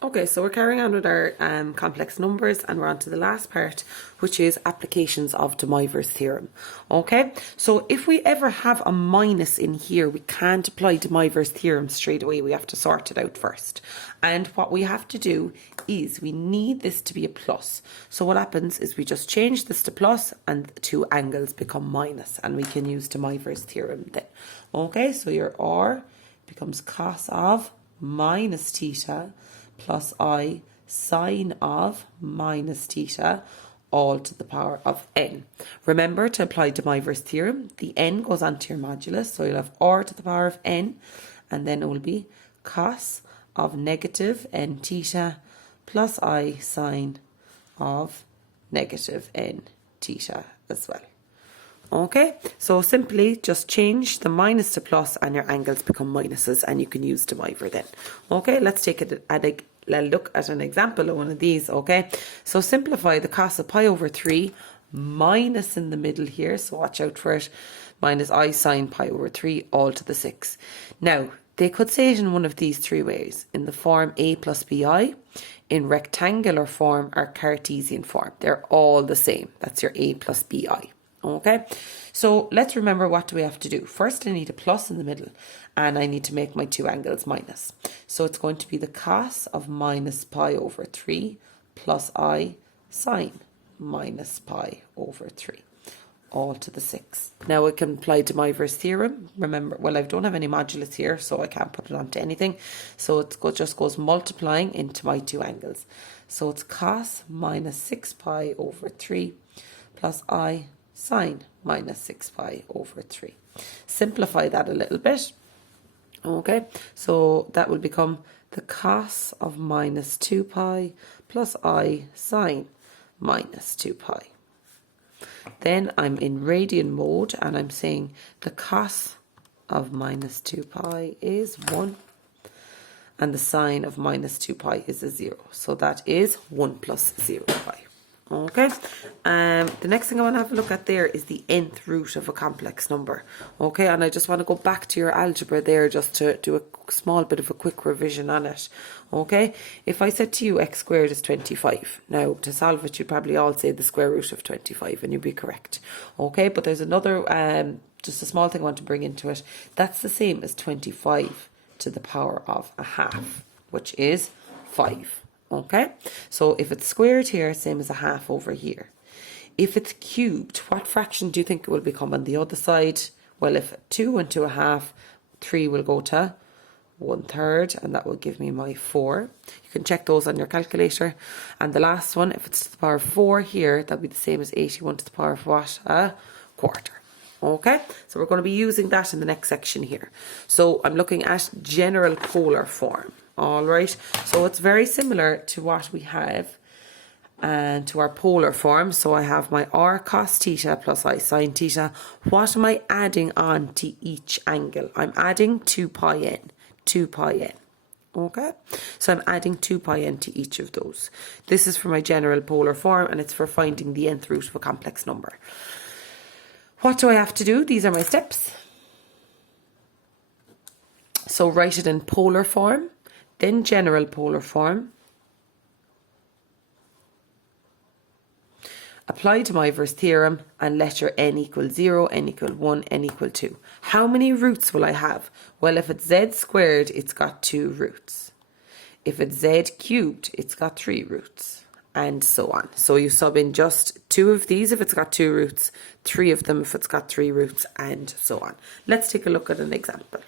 Okay, so we're carrying on with our complex numbers, and we're on to the last part, which is applications of De Moivres theorem. Okay, so if we ever have a minus in here, we can't apply De Moivres theorem straight away. We have to sort it out first. And what we have to do is we need this to be a plus. So what happens is we just change this to plus and the two angles become minus, and we can use De Moivres theorem then. Okay, so your R becomes cos of minus theta plus I sine of minus theta, all to the power of n. Remember to apply De Moivres theorem, the n goes onto your modulus, so you'll have r to the power of n, and then it will be cos of negative n theta plus I sine of negative n theta as well. Okay, so simply just change the minus to plus and your angles become minuses, and you can use De Moivre then. Okay, let's take a look at an example of one of these. Okay, so simplify the cos of pi over 3 minus in the middle here, so watch out for it, minus I sine pi over 3 all to the 6. Now, they could say it in one of these three ways, in the form a plus bi, in rectangular form, or Cartesian form. They're all the same. That's your a plus bi. Okay, so let's remember, what do we have to do? First, I need a plus in the middle, and I need to make my two angles minus. So it's going to be the cos of minus pi over 3 plus I sine minus pi over 3, all to the 6. Now we can apply De Moivres theorem. Remember, well, I don't have any modulus here, so I can't put it onto anything. So it just goes multiplying into my two angles. So it's cos minus 6 pi over 3 plus I sine minus 6 pi over 3. Simplify that a little bit. Okay, so that will become the cos of minus 2 pi plus I sine minus 2 pi. Then I'm in radian mode, and I'm saying the cos of minus 2 pi is 1, and the sine of minus 2 pi is a 0. So that is 1 plus 0 pi. Okay, the next thing I want to have a look at there is the nth root of a complex number. Okay, and I just want to go back to your algebra there just to do a small bit of a quick revision on it. Okay, if I said to you x squared is 25, now to solve it you'd probably all say the square root of 25, and you'd be correct. Okay, but there's another, just a small thing I want to bring into it. That's the same as 25 to the power of a half, which is 5. Okay, so if it's squared here, same as a half over here. If it's cubed, what fraction do you think it will become on the other side? Well, if 2 went to a half, 3 will go to 1/3, and that will give me my 4. You can check those on your calculator. And the last one, if it's to the power of 4 here, that'll be the same as 81 to the power of what? A quarter. Okay, so we're going to be using that in the next section here. So I'm looking at general polar form. All right, so it's very similar to what we have and to our polar form. So I have my r cos theta plus I sine theta. What am I adding on to each angle? I'm adding 2 pi n, 2 pi n. Okay, so I'm adding 2 pi n to each of those. This is for my general polar form, and it's for finding the nth root of a complex number. What do I have to do? These are my steps. So write it in polar form, then general polar form. Apply De Moivres theorem and let your n equal 0, n equal 1, n equal 2. How many roots will I have? Well, if it's z squared, it's got 2 roots. If it's z cubed, it's got 3 roots, and so on. So you sub in just 2 of these if it's got 2 roots, 3 of them if it's got 3 roots, and so on. Let's take a look at an example.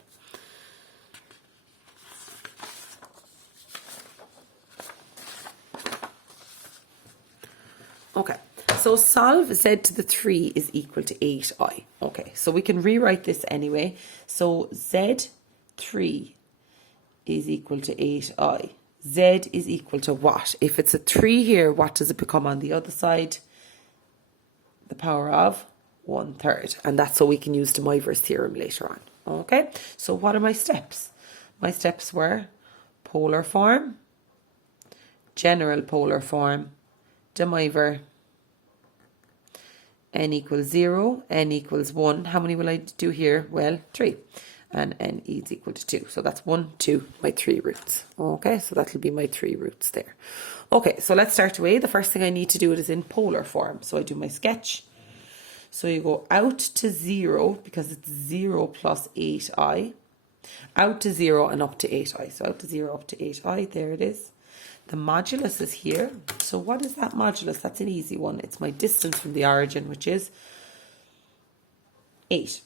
Okay, so solve z to the 3 is equal to 8i. Okay, so we can rewrite this anyway. So z3 is equal to 8i. Z is equal to what? If it's a 3 here, what does it become on the other side? The power of 1/3. And that's so we can use De Moivres theorem later on. Okay, so what are my steps? My steps were polar form, general polar form, De Moivre, n equals 0, n equals 1. How many will I do here? Well, 3. and n is equal to 2. So that's 1, 2, my 3 roots. Okay, so that'll be my 3 roots there. Okay, so let's start away. The first thing I need to do it is in polar form. So I do my sketch. So you go out to 0, because it's 0 plus 8i. Out to 0 and up to 8i. So out to 0, up to 8i. There it is. The modulus is here. So what is that modulus? That's an easy one. It's my distance from the origin, which is 8.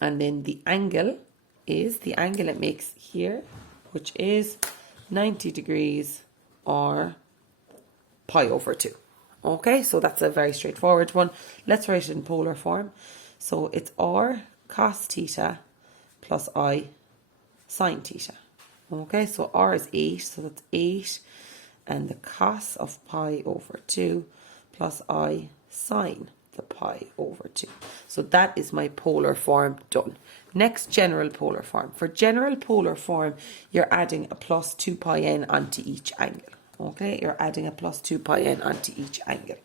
And then the angle is the angle it makes here, which is 90 degrees or pi over 2. Okay, so that's a very straightforward one. Let's write it in polar form. So it's r cos theta plus I sine theta. Okay, so r is 8, so that's 8, and the cos of pi over 2 plus I sine the pi over 2. So that is my polar form done. Next, general polar form. For general polar form, you're adding a plus 2 pi n onto each angle. Okay, you're adding a plus 2 pi n onto each angle.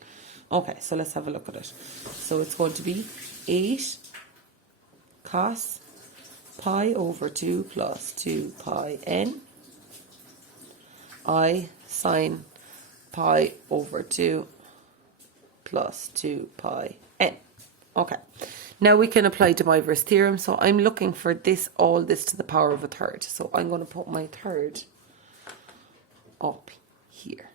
Okay, so let's have a look at it. So it's going to be 8 cos pi over 2 plus 2 pi n I sine pi over 2 plus 2 pi n. Okay, now we can apply De Moivres theorem. So I'm looking for this, all this to the power of a third. So I'm going to put my third up here.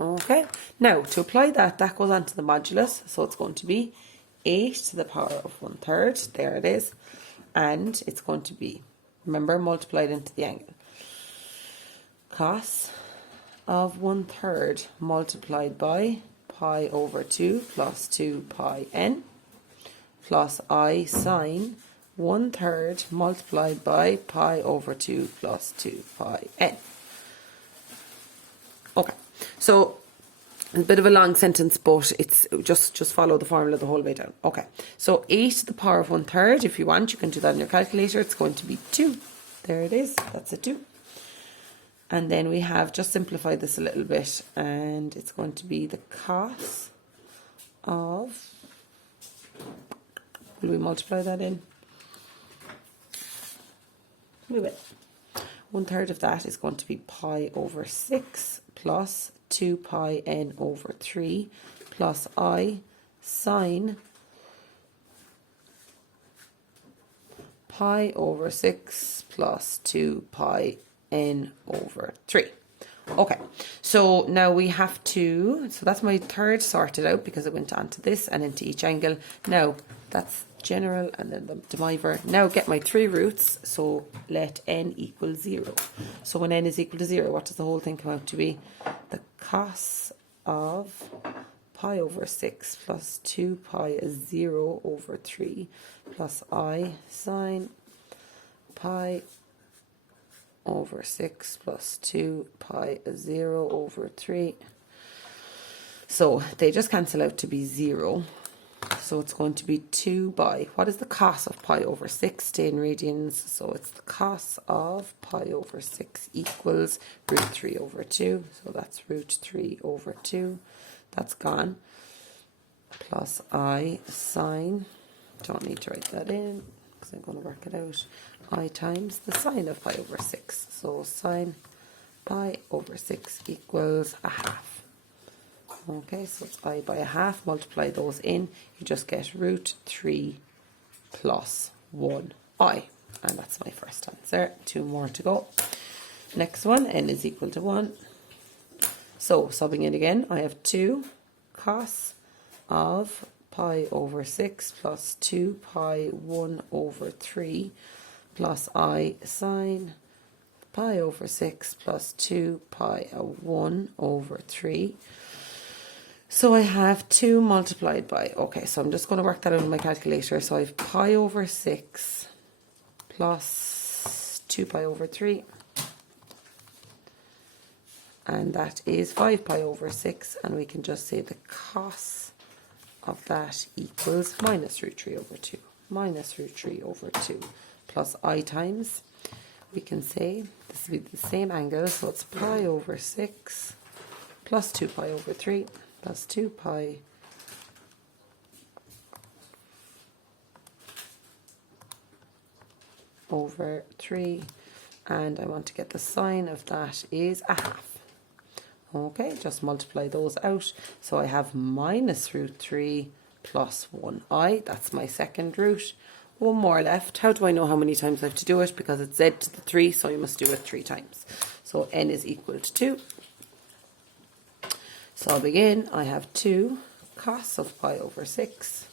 Okay, now to apply that, that goes onto the modulus. So it's going to be 8 to the power of 1/3. There it is. And it's going to be, remember, multiplied into the angle. Cos of 1/3 multiplied by pi over 2 plus 2 pi n plus I sine 1/3 multiplied by pi over 2 plus 2 pi n. Okay, so a bit of a long sentence, but it's just follow the formula the whole way down. Okay, so 8 to the power of 1/3, if you want, you can do that in your calculator. It's going to be 2. There it is. That's a 2. And then we have just simplified this a little bit, and it's going to be the cos of, will we multiply that in? We will. 1/3 of that is going to be pi over 6 plus 2 pi n over 3 plus I sine pi over 6 plus 2 pi n over 3. Okay, so now we have to, so that's my third sorted out because it went onto this and into each angle. Now that's general and then the De Moivre. Now get my 3 roots, so let n equal 0. So when n is equal to 0, what does the whole thing come out to be? The cos of pi over 6 plus 2 pi is 0 over 3 plus I sine pi over 6 plus 2 pi is 0 over 3. So they just cancel out to be 0. So it's going to be 2 by, what is the cos of pi over 6? Stay in radians. So it's the cos of pi over 6 equals root 3 over 2. So that's root 3 over 2. That's gone. Plus I sine, don't need to write that in because I'm going to work it out. I times the sine of pi over 6. So sine pi over 6 equals a half. Okay, so it's I by a half. Multiply those in. You just get root 3 plus 1i. And that's my first answer. 2 more to go. Next one, n is equal to 1. So, subbing in again, I have 2 cos of pi over 6 plus 2 pi 1 over 3 plus I sine pi over 6 plus 2 pi 1 over 3. So I have 2 multiplied by, okay, so I'm just going to work that out in my calculator. So I have pi over 6 plus 2 pi over 3. And that is 5 pi over 6. And we can just say the cos of that equals minus root 3 over 2. Minus root 3 over 2 plus I times, we can say this will be the same angle. So it's pi over 6 plus 2 pi over 3. Plus 2 pi over 3, and I want to get the sign of that is a half. Okay, just multiply those out. So I have minus root 3 plus 1i. That's my second root. One more left. How do I know how many times I have to do it? Because it's z to the 3, so you must do it 3 times. So n is equal to 2. So I'll begin. I have 2 cos of pi over 6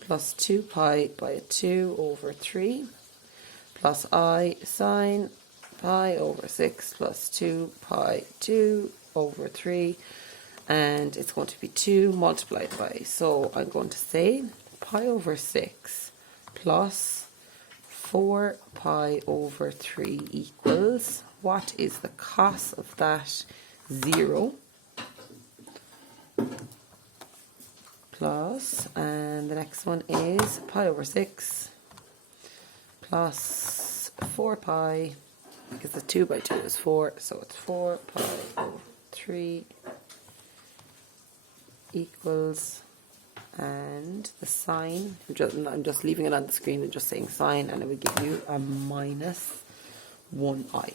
plus 2 pi by 2 over 3 plus I sine pi over 6 plus 2 pi 2 over 3, and it's going to be 2 multiplied by, so I'm going to say pi over 6 plus 4 pi over 3 equals, what is the cos of that? 0 plus, and the next one is pi over 6 plus 4 pi, because the 2 by 2 is 4, so it's 4 pi over 3 equals, and the sign, I'm just leaving it on the screen and just saying sign, and it will give you a minus 1i.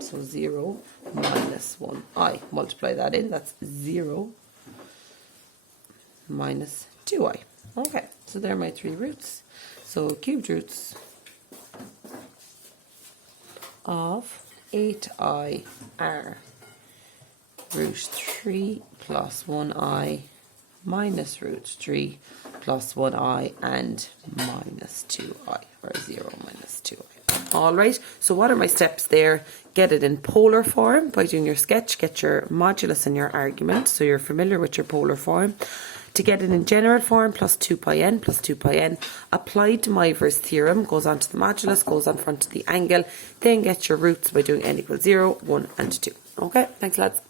So 0 minus 1i. Multiply that in, that's 0 minus 2i. Okay, so there are my 3 roots. So cubed roots of 8i are root 3 plus 1i minus root 3 plus 1i and minus 2i, or 0 minus 2i. Alright, so what are my steps there? Get it in polar form by doing your sketch, get your modulus and your argument, so you're familiar with your polar form. To get it in general form, plus 2 pi n plus 2 pi n. Apply De Moivres theorem, goes on to the modulus, goes on front of the angle. Then get your roots by doing n equals 0, 1 and 2. Okay, thanks lads.